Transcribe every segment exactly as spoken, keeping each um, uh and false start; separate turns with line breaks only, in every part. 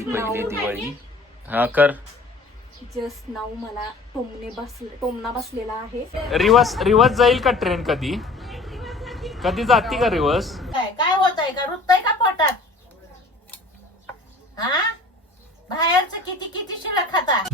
दिवाळी पहिली दिवाळी. हा कर.
जस्ट नाऊ मला टोमने बसले टोमना बसलेला आहे.
रिवर्स रिवर्स जाईल का ट्रेन? कधी कधी जाती का रिवर्स?
काय काय होत आहे का? रुतय का पोटात? हा बाहेरच किती किती शिळ खाता.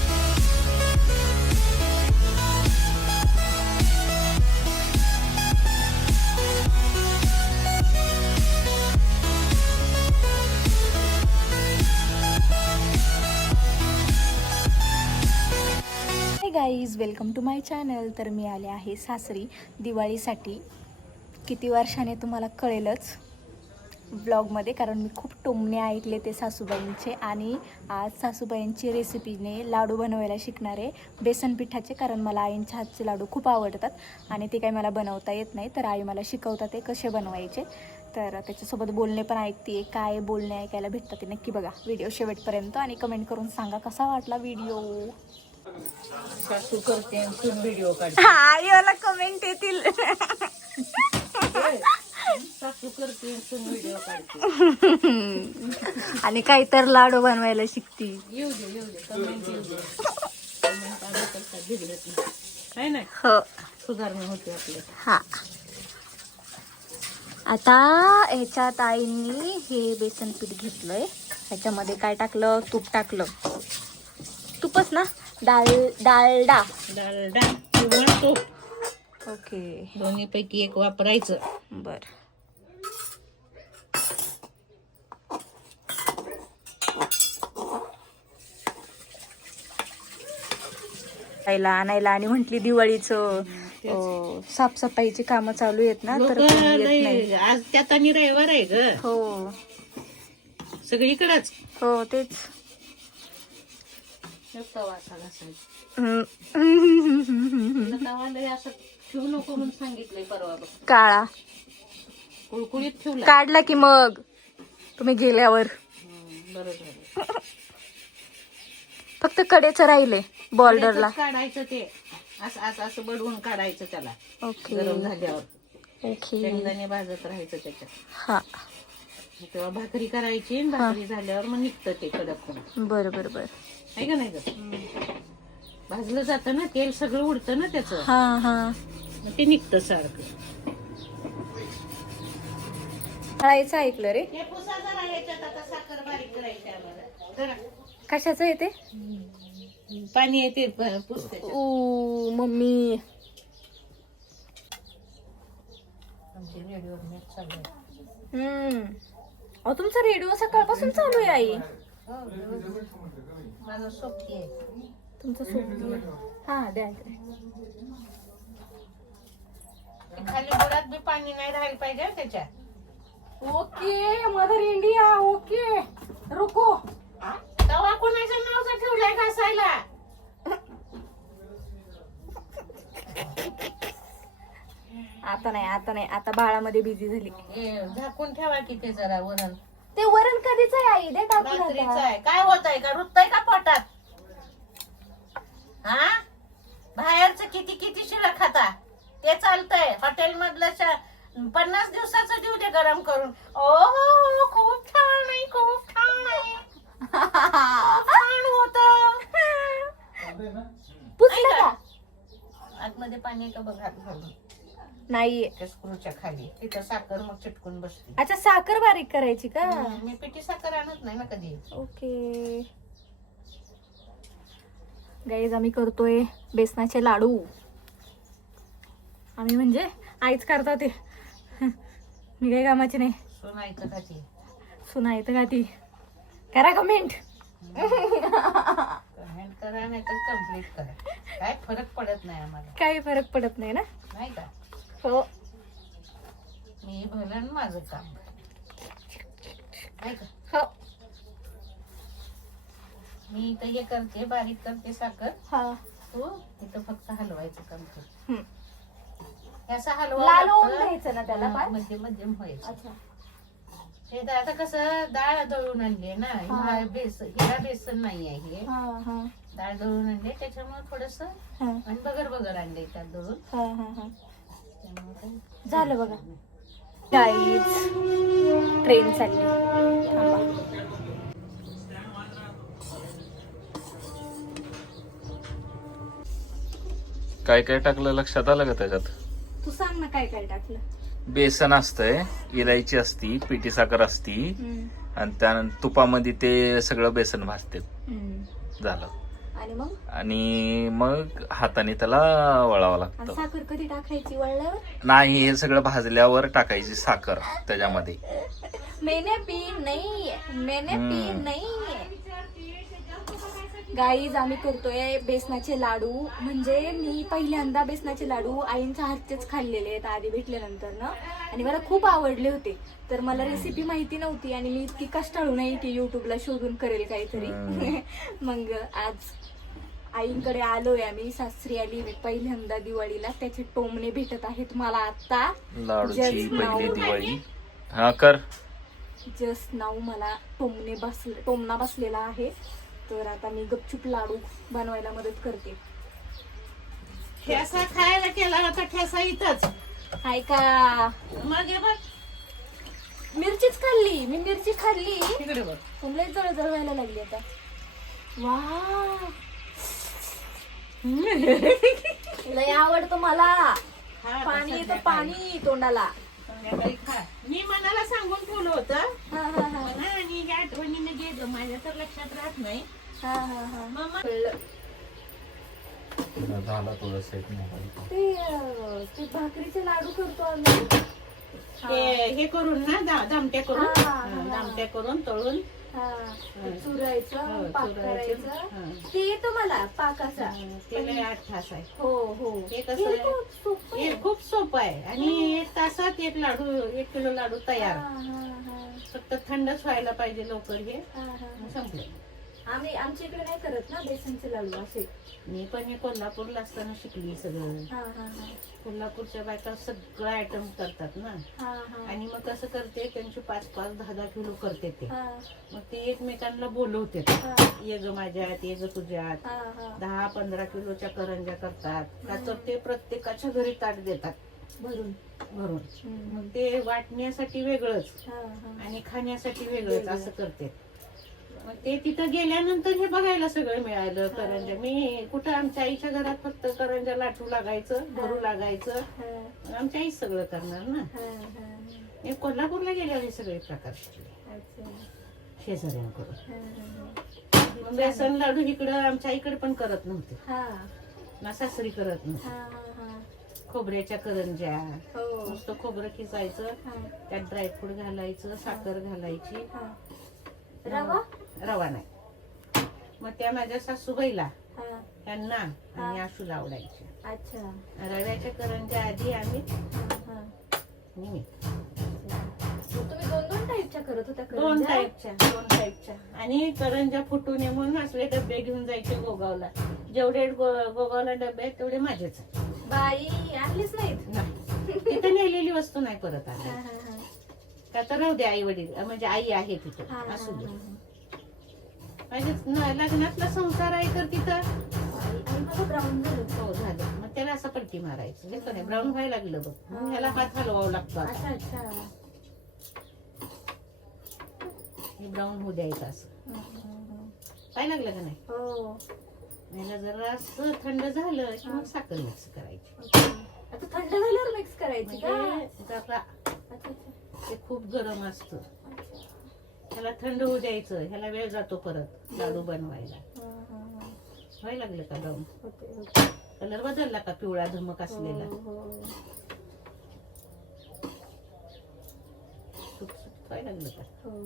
Guys welcome to my channel. तर मी आले आहे सासरी दिवाळीसाठी. किती वर्षाने तुम्हाला कळेलच ब्लॉगमध्ये, कारण मी खूप टोमणे ऐकले ते सासूबाईंचे. आणि आज सासूबाईंची रेसिपीने लाडू बनवायला शिकणार आहे बेसन पिठाचे, कारण मला आईंच्या हातचे लाडू खूप आवडतात आणि ते काही मला बनवता येत नाही. तर आई मला शिकवतात ते कसे बनवायचे. तर त्याच्यासोबत बोलणे पण ऐकते. काय बोलणे ऐकायला भेटतात ते नक्की बघा व्हिडिओ शेवटपर्यंत आणि कमेंट करून सांगा कसा वाटला व्हिडिओ.
सासू करते व्हिडिओ काढते.
आईला कमेंट येतील.
सासू करते व्हिडिओ काढते
आणि काही तर लाडू बनवायला शिकती.
येऊ दे येऊ दे कमेंट येऊ दे. कमेंट आम्ही करता बिघडत नाही आहे ना.
हो
सुधारणा होते आपली.
हा आता ह्याच्यात आईंनी हे बेसन पीठ घेतलंय. ह्याच्यामध्ये काय टाकलं? तूप टाकलं. तूपच ना? डाळ डालडा
डालडा किंवा तूप.
ओके
दोन्ही पैकी एक वापरायचं.
बर. आणायला आणायला आणि म्हटली दिवाळीचं साफसफाईची कामं चालू आहेत ना, तर येत नाही.
आज त्यात आणि रविवार आहे ग.
हो
सगळीकडेच.
हो तेच.
असं ठेवू नको म्हणून सांगितलंय परवा.
काळा
कुळकुळीत ठेवला.
काढला की मग तुम्ही गेल्यावर.
बरोबर.
फक्त कडेच राहिले बॉर्डरला.
काढायचं ते असं असं असं बडवून काढायचं त्याला.
ओके
गरम झाल्यावर.
ओके
शेंगदाणे भाजत राहायचं त्याच्यात.
हा
तेव्हा भाकरी करायची. भाकरी झाल्यावर मग निघतं ते कडक.
बरं बरं बरं
आहे का नाही ग? भाजलं जातं ना, तेल सगळं उडतं ना त्याचं.
हा हा
ते निघतं सारखं.
तळायचं ऐकलं रे.
हे पुसा जरा ह्याच्यात आता साखर बारीक करायची आम्हाला. जरा
कशाचं येते?
पाणी येते पुसते.
ओ मम्मी हम्म अहो तुमचा रेडिओ सकाळपासून चालू आहे आई.
माझं सोपती आहे.
तुमचं सोपती. हा द्या इकडे.
खाली बुडात बी पाणी नाही राहायला पाहिजे त्याच्यात.
Okay mother India. ओके रुको.
तवा कोणाच्या नावाचं ठेवलंय घासायला?
आता नाही आता नाही आता बाळामध्ये बिझी झाली.
हे झाकून ठेवा की ते जरा वरण.
ते वरण कधीच आहे आई? दे टाकून
रात्रीचं
आता.
आहे. काय होत आहे का? रुतय का पोटात? हा बाहेरच किती किती शिळ खाता. ते चालतंय. हॉटेल मधलं पन्नास दिवसाचं देऊ दे गरम करून. ओ हो खूप छान आहे खूप छान आहे. छान होत.
पुसलं का?
आतमध्ये पाणी आहे का बघ. हात घालून
नाहीये.
त्या स्क्रूच्या खाली तिथं साखर मग चिटकून बसते.
अच्छा साखर बारीक करायची का?
मी पिठी साखर आणत नाही ना कधी.
ओके गाईज आम्ही करतोय बेसनाचे लाडू. आम्ही म्हणजे आईच करतात ते. मी काही कामाची नाही.
सोनायचं का ती?
सुनायचं का ती? करा कमेंट.
कमेंट करा नाही तर कम्प्लीट करा. काय फरक पडत नाही आम्हाला.
काही फरक पडत नाही ना.
नाही का?
हो
मी भलं माझं काम. नाही का?
हो
मी इथं हे करते बारीक करते साखर.
हा
तू इथं फक्त हलवायचं काम कर.
हम्म.
असं हलवा.
लाल होऊन घ्यायचं ना त्याला फार?
मध्यम मध्यम व्हायचं.
अच्छा
हे तर आता कसं डाळ दळून आणली ना. हा बेसन हिरा बेसन नाही आहे हे.
हा हा
डाळ दळून आणले त्याच्यामुळे थोडस
हा
आणि बगर बगर आणले त्यात दळून.
हा हा हा
त्यामुळे काही
झालं बघा. गाईज ट्रेन चालली. थांबा.
काय काय टाकलं लक्षात आलं का त्याच्यात?
तू सांग ना काय काय टाकलं.
बेसन असतंय, इलायची असती, पिठी साखर असती
हम्म,
आणि त्यानंतर तुपामध्ये ते सगळं बेसन भाजते.
हम्म.
झालं.
आणि मग
आणि मग हाताने त्याला वळावं
आणि
लागतं.
साखर कधी टाकायची वळल्यावर?
नाही, हे सगळं भाजल्यावर टाकायची साखर त्याच्यामध्ये.
मैंने पी नाही, मैंने पी
हम्म.
नाही. गाईज आम्ही करतोय बेसनाचे लाडू. म्हणजे मी पहिल्यांदा बेसनाचे लाडू आईंच्या हातचेच खाल्लेले आहेत आधी भेटल्यानंतर ना, आणि मला खूप आवडले होते. तर मला रेसिपी माहिती नव्हती आणि मी इतकी कष्टाळू नाही की युट्यूबला शोधून करेल काहीतरी. मग आज आईंकडे आलोय आम्ही, सासरी आली मी पहिल्यांदा दिवाळीला. त्याचे टोमणे भेटत आहेत मला आता.
लाडूची
Just now.
पहिली दिवाळी. हा कर.
जस्ट नाऊ मला टोमणे बसले टोमणा बसलेला आहे. तर आता मी गपचूप लाडू बनवायला मदत करते.
ठेसा खायला केला होता, ठेसा इथंच.
हाय का?
मग हे बघ
मिरचीच खाल्ली मी, मिरची खाल्ली.
तिकडे बघ.
तुला जळ जळ व्हायला लागली आता. वा, लय आवडतं मला.
खा
पाणी
आता
येतं, पाणी तोंडाला.
संध्याकाळी खा. मी मनाला सांगून ठेवलं होतं
हा हा हा
पण आणि या आठवणीने गेलं, माझ्या तर लक्षात राहत नाही.
हा हा हा.
मग
कळलं.
झाला थोडस.
ते अं, ते भाकरीचे लाडू करतो आम्ही.
ते हे करून ना दा- दामट्या करून
हा, हा,
हा,
हा.
दामट्या करून तळून
हा, ते
हो,
चुरायचं, पाक
चुरायचं.
करायचं.
हा.
ते येतं मला पाकाचा.
ते लय आठ तास आहे.
हो हो.
हे कसं आहे?
खूप सोपं
हे
आहे.
खूप सोपं आहे आणि एक तासात एक लाडू, एक किलो लाडू
हा,
तयार.
हा, हा,
फक्त थंडच व्हायला पाहिजे लवकर. हे
हा, हा.
संपलं.
आम्ही आमच्या इकडे नाही करत ना बेसनचे लाडू असे.
मी पण हे कोल्हापूरला असताना शिकली सगळं.
हा हा हा
कोल्हापूरच्या बायका सगळं आयटम करतात ना.
हा हा
आणि मग कसं करते, त्यांची पाच पाच दहा दहा किलो करते ते.
हा
मग ते एकमेकांना बोलवते,
हा
ये ग माझ्यात, ये ग तुझ्यात.
हा हा.
दहा पंधरा किलोच्या करंज्या करतात का, तर ते प्रत्येकाच्या घरी ताट देतात
भरून.
भरून.
हम्म.
मग ते वाटण्यासाठी वेगळंच
हा हा
आणि खाण्यासाठी वेगळंच असं करते. मग ते तिथं गेल्यानंतर हे बघायला सगळं मिळालं. करंज्या मी कुठं, आमच्या आईच्या घरात फक्त करंज्या लाटू लागायचं, भरू लागायचं.
हा,
मग आमच्या आई सगळं करणार ना.
हा, हा.
मी कोल्हापूरला गेल्यावर हे सगळे प्रकार शिकले
अच्छा.
शेजाऱ्यांकडून.
हा, हा,
मग बेसन लाडू इकडं आमच्या आईकडे पण करत नव्हते
हा.
ना, सासरी करत नव्हते.
हा, हा, हा.
खोबऱ्याच्या करंज्या,
हो.
नुसतं खोबरं किसायचं,
हा,
त्यात ड्रायफ्रूट घालायचं, साखर घालायची.
हा. रवा.
रवा नाही. मग त्या माझ्या सासूबाईला,
हा.
त्यांना आणि आशूला आवडायच्या.
अच्छा.
रव्याच्या करंज्या आधी आम्ही
हा, हा.
आणि मी.
मग तुम्ही दोन दोन टाईपच्या करत होत्या
दोन
करंज्या?
टाईपच्या दोन टाईपच्या आणि करंज्या फुटू नये म्हणून असले डबे घेऊन जायचे गोगावला. जेवढे गो- गोगावला डबे आहेत तेवढे माझेच आहेत.
बाई आणलीच नाहीत.
नाही, तिथे नेलेली वस्तू नाही परत
हा,
आली.
हा, हा.
का तर राहू दे, आई वडील म्हणजे आई आहे
हा,
तिथं,
हा,
असू दे.
हा, हा.
म्हणजे न- लग्नातला संसार आहे तर तिथं.
आई आई मला ब्राऊन झालं.
हो झालं. मग त्याला असं पलटी मारायचं, हे नाही ब्राऊन व्हायला लागलं बघ, मग ह्याला हात हलवावा लागतो आता.
अच्छा अच्छा.
हे ब्राऊन होऊ द्यायचं असं.
हम्म, हम्म, हम्म.
काय लागलं का नाही?
हो.
ह्याला जरा असं थंड झालं की मग साखर मिक्स करायची.
ओके. आता थंड झाल्यावर मिक्स करायची का?
म्हणजे जरा
अच्छा अच्छा.
ते खूप गरम असतं,
अच्छा.
ह्याला थंड होऊ द्यायचं. ह्याला वेळ जातो परत लाडू बनवायला.
हा, हा, हा.
व्हायला लागलं का ब्राऊन?
होते होते.
कलर बदलला का, पिवळा धमक असलेला?
हो, हो.
सुटसुटीत व्हायला लागलं का?
हो.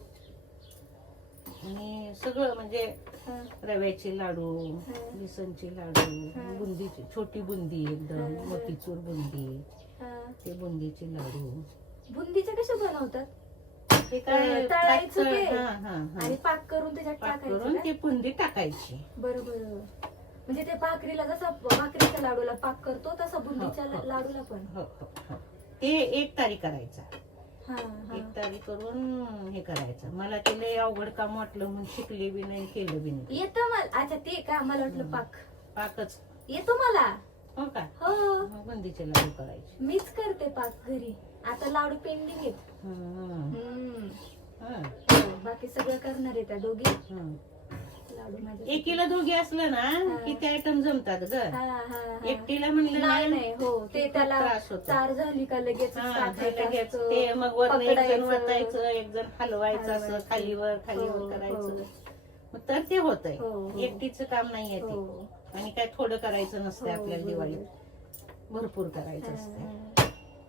आणि सगळं म्हणजे
हा,
रव्याचे लाडू,
हा.
बेसनचे लाडू,
हा.
बुंदीची छोटी बुंदी, एकदम
हा.
मोतीचूर बुंदी,
हा.
ते बुंदीचे लाडू.
बुंदीचे कसे बनवतात?
ते काय
तळायचं
पातळ-
ते?
हा, हा, हा.
आणि पाक करून त्याच्यात
पाक
टाकायचं
करून
का?
ती बुंदी टाकायची.
बरोबर. म्हणजे ते भाकरीला जसा भाकरीच्या लाडूला पाक करतो तसा बुंदीच्या
हो, हो.
लाडूला पण.
हो, हो, हो. ते एक तारी करायचा.
हा हा.
एक तारी करून हे करायचं. मला ते लय अवघड काम वाटलं म्हणून शिकले बी नाही, केलं बी नाही.
येतं मला. अच्छा ते का, मला वाटलं पाक.
पाकच.
येतो मला.
हो का?
हो.
मग बुंदीचे लाडू करायचे.
मीच करते पाक घरी. आता लाडू पेंडिंग आहेत.
हं,
हम्म.
हं,
हो, बाकी सगळं करणार आहे त्या दोघी.
हं.
लाडू माझ्या.
एकीला दोघी असलं ना की ते आयटम जमतात ग.
हा, हा, हा.
एकटीला म्हणलं
नाही
ना
नाही हो ते
खूप
त्याला
त्रास होतो.
चार झाली का लगेच
हा, ते
टाकायचं
लगेच
असतं,
ते मग वर एक जण
पकडायचं.
वतायचं, एक जण हलवायचं असं
हलवायचं.
खालीवर
हो,
खालीवर करायचं.
हो.
मग तर ते होतंय.
हो, हो.
एकटीचं काम नाहीये ते.
हो.
आणि काय थोडं करायचं नसतं
हो,
आपल्याला
बरोबर.
दिवाळीत भरपूर करायचं असतं.
हा.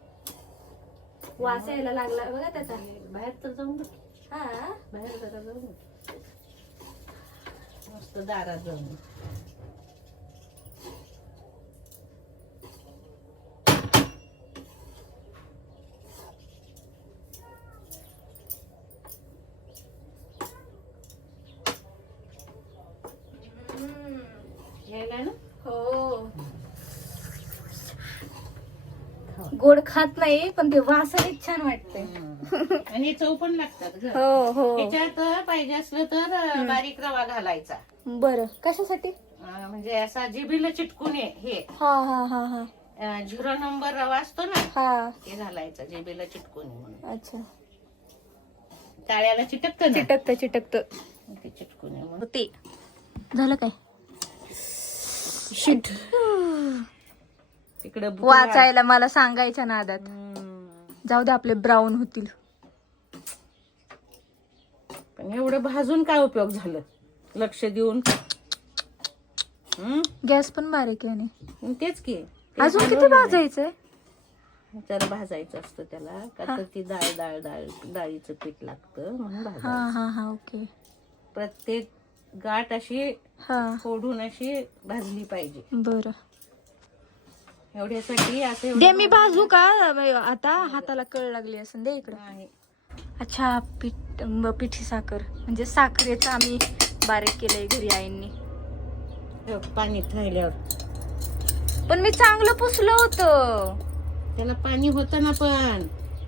वास यायला लागला बघा त्याचा.
बाहेर तर जाऊन बघ.
हा
बाहेर जरा जाऊन बघ. मस्त दारात जाऊन बघ. यायला ना
हो गोड खात नाही पण ते वासानेच छान वाटते.
आणि चव पण लागतात ग.
हो हो
त्याच्यात पाहिजे असलं तर बारीक रवा घालायचा.
बरं कशासाठी?
अं, म्हणजे असा जिभीला चिटकून ये हे
हा हा हा हा
अं, झिरो नंबर रवा असतो ना
हा
ते घालायचा जिभीला चिटकून ये म्हणून.
अच्छा
टाळ्याला चिटकत ना
चिटकत चिटकत
ते चिटकून ये म्हणून.
ते झालं काय शिट
तिकडं भूक
वाचायला मला सांगायच्या नादात.
हम्म.
जाऊ दे आपले ब्राऊन होतील.
पण एवढं भाजून काय उपयोग झालं लक्ष देऊन. हम्म
गॅस पण बारीक आहे आणि
मग तेच की ते
अजून किती
हलवलं नाही.
भाजायचंय?
जरा भाजायचं असतं त्याला का तर ती डाळ डाळ डाळ डाळीचं पीठ लागतं म्हणून
हा
भाजायचं.
हा हा ओके
प्रत्येक गाठ अशी
हा
फोडून अशी भाजली पाहिजे.
बरं
एवढ्यासाठी असं एवढं
दे मी भाजू का आता हाताला कळ लागली असं दे इकडं.
आहे.
अच्छा पीठ म- पिठी साखर म्हणजे साखरेचं आम्ही बारीक केलंय घरी आईंनी.
हे बघ, पाणी राहिल्यावर
पण मी चांगलं पुसलं होतं.
त्याला पाणी होतं ना पण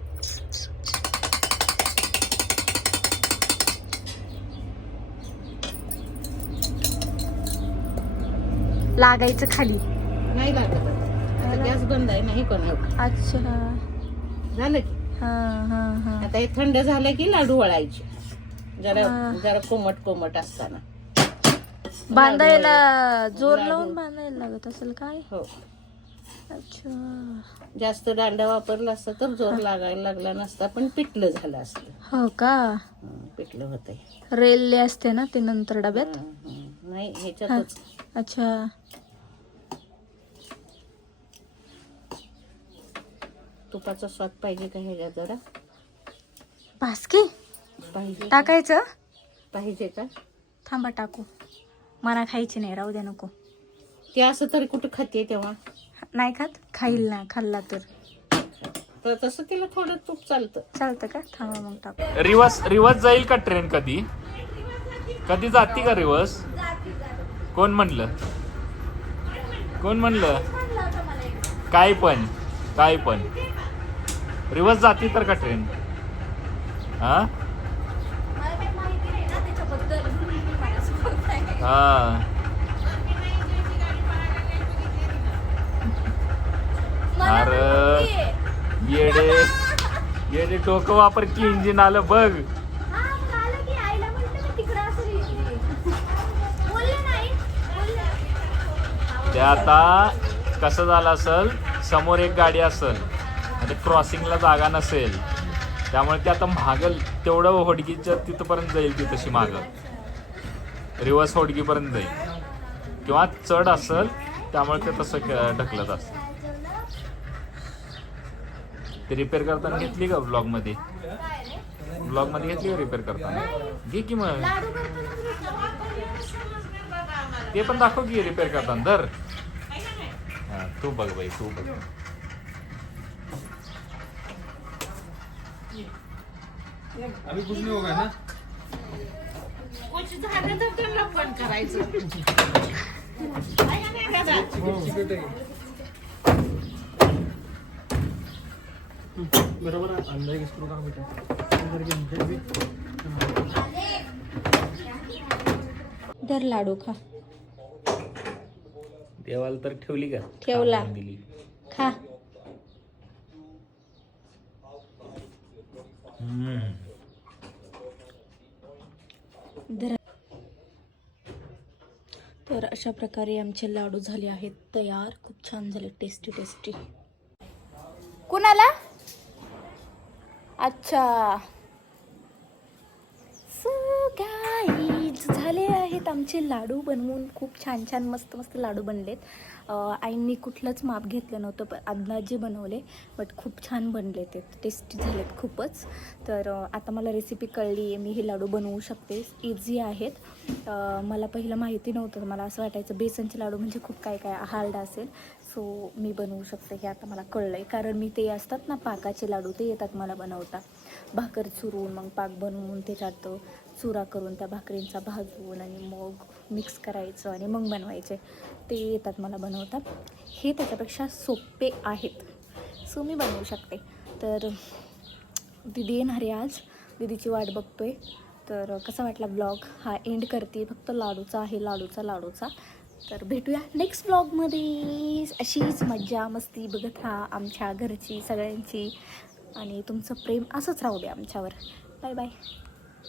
लागायचं खाली.
नाही लागत. आता गॅस बंद आहे नाही कोण
अच्छा
झालं की
हा हा हा
आता हे थंड झालं की लाडू वळायचे जरा
हा.
जरा कोमट कोमट असताना.
बांधायला जोर
लाडू.
लावून बांधायला लागत असेल काय?
हो
अच्छा
जास्त दांडा वापरला असता तर जोर लागायला लागला नसता पण पिठलं झालं असतं.
हो का
हं, पिठलं होतंय.
रेलले असते ना ते नंतर डब्यात.
हं, हं. नाही ह्याच्यातच
अच्छा
तुपाचा स्वाद पाहिजे का ह्याच्यात जरा
भास्की
पाहिजे
टाकायचं.
पाहिजे का
थांबा टाकू. मला खायची नाही राहू द्या नको.
ते असं तरी कुठं खाते तेव्हा
नाही खात खाईल ना खाल्ला तर
तर तसं तिला थोडं तूप चालतं.
चालतं का? थांबा मग टाकू.
रिवर्स रिवर्स जाईल का ट्रेन कधी कधी जाती का रिवर्स? कोण म्हणलं कोण म्हणलं काय पण काय पण रिवर्स जाती तर का ट्रेन? हा हा अरे येडे येडे डोकं वापर की इंजिन आलं बघ. ते आता कसं झालं असेल समोर एक गाडी असेल आणि क्रॉसिंगला जागा नसेल त्यामुळे ते आता मागल तेवढं होडगीच्या तिथपर्यंत जाईल ती तशी मागं रिवर्स होडगीपर्यंत जाईल किंवा चढ असेल त्यामुळे ते तसं क- ढकलत असतं. ते रिपेअर करताना घेतली का ब्लॉग मध्ये ब्लॉग मध्ये घेतली का रिपेअर करताना? घे की मग ते पण दाखव की रिपेअर करताना धर. हा तू बघ बाई तू बघ.
अभी कुछ नहीं होगा ना.
कुछ झालं तर त्यांना पण करायचं. आहे का नाही दादा?
सिक्रेट आहे. बरोबर आहे. अंदर एक स्क्रू का बेटा अंदर के अंदर भी
धर लाडू खा.
देवाला तर ठेवली का?
ठेवला.
खाऊन दिली.
खा.
हम्म.
धर. तर अशा प्रकारे आमचे लाडू झाले आहेत तयार. खूप छान झाले, टेस्टी टेस्टी. कुणाला? अच्छा, सो गाईज झाले आहेत आमचे लाडू बनवून. खूप छान छान मस्त मस्त लाडू बनलेत. आईंनी कुठलंच माप घेतलं नव्हतं, पण अंदाजे बनवले, बट खूप छान बनले, ते टेस्टी झालेत खूपच. तर अ, आता मला रेसिपी कळली आहे, मी हे लाडू बनवू शकते, इझी आहेत. अ, मला पहिलं माहिती नव्हतं, मला असं वाटायचं बेसनचे लाडू म्हणजे खूप काय काय हार्ड असेल. सो मी बनवू शकते हे आता मला कळलं आहे, कारण मी ते असतात ना पाकाचे लाडू, ते येतात मला बनवता. भाकर चुरून मग पाक बनवून त्याच्यात चुरा करून त्या भाकरींचा भाजून आणि मग मिक्स करायचं आणि मग बनवायचे, ते येतात मला बनवता. हे त्याच्यापेक्षा सोपे आहेत, सो मी बनवू शकते. तर दीदी येणार आहे आज, दीदीची वाट बघतोय. तर कसा वाटला ब्लॉग हा एंड करते, फक्त लाडूचा आहे, लाडूचा लाडूचा. तर भेटूया नेक्स्ट ब्लॉगमध्ये. अशीच मज्जा मस्ती बघत राहा आमच्या घरची सगळ्यांची, आणि तुमचं प्रेम असंच राहू द्या आमच्यावर. Bye bye.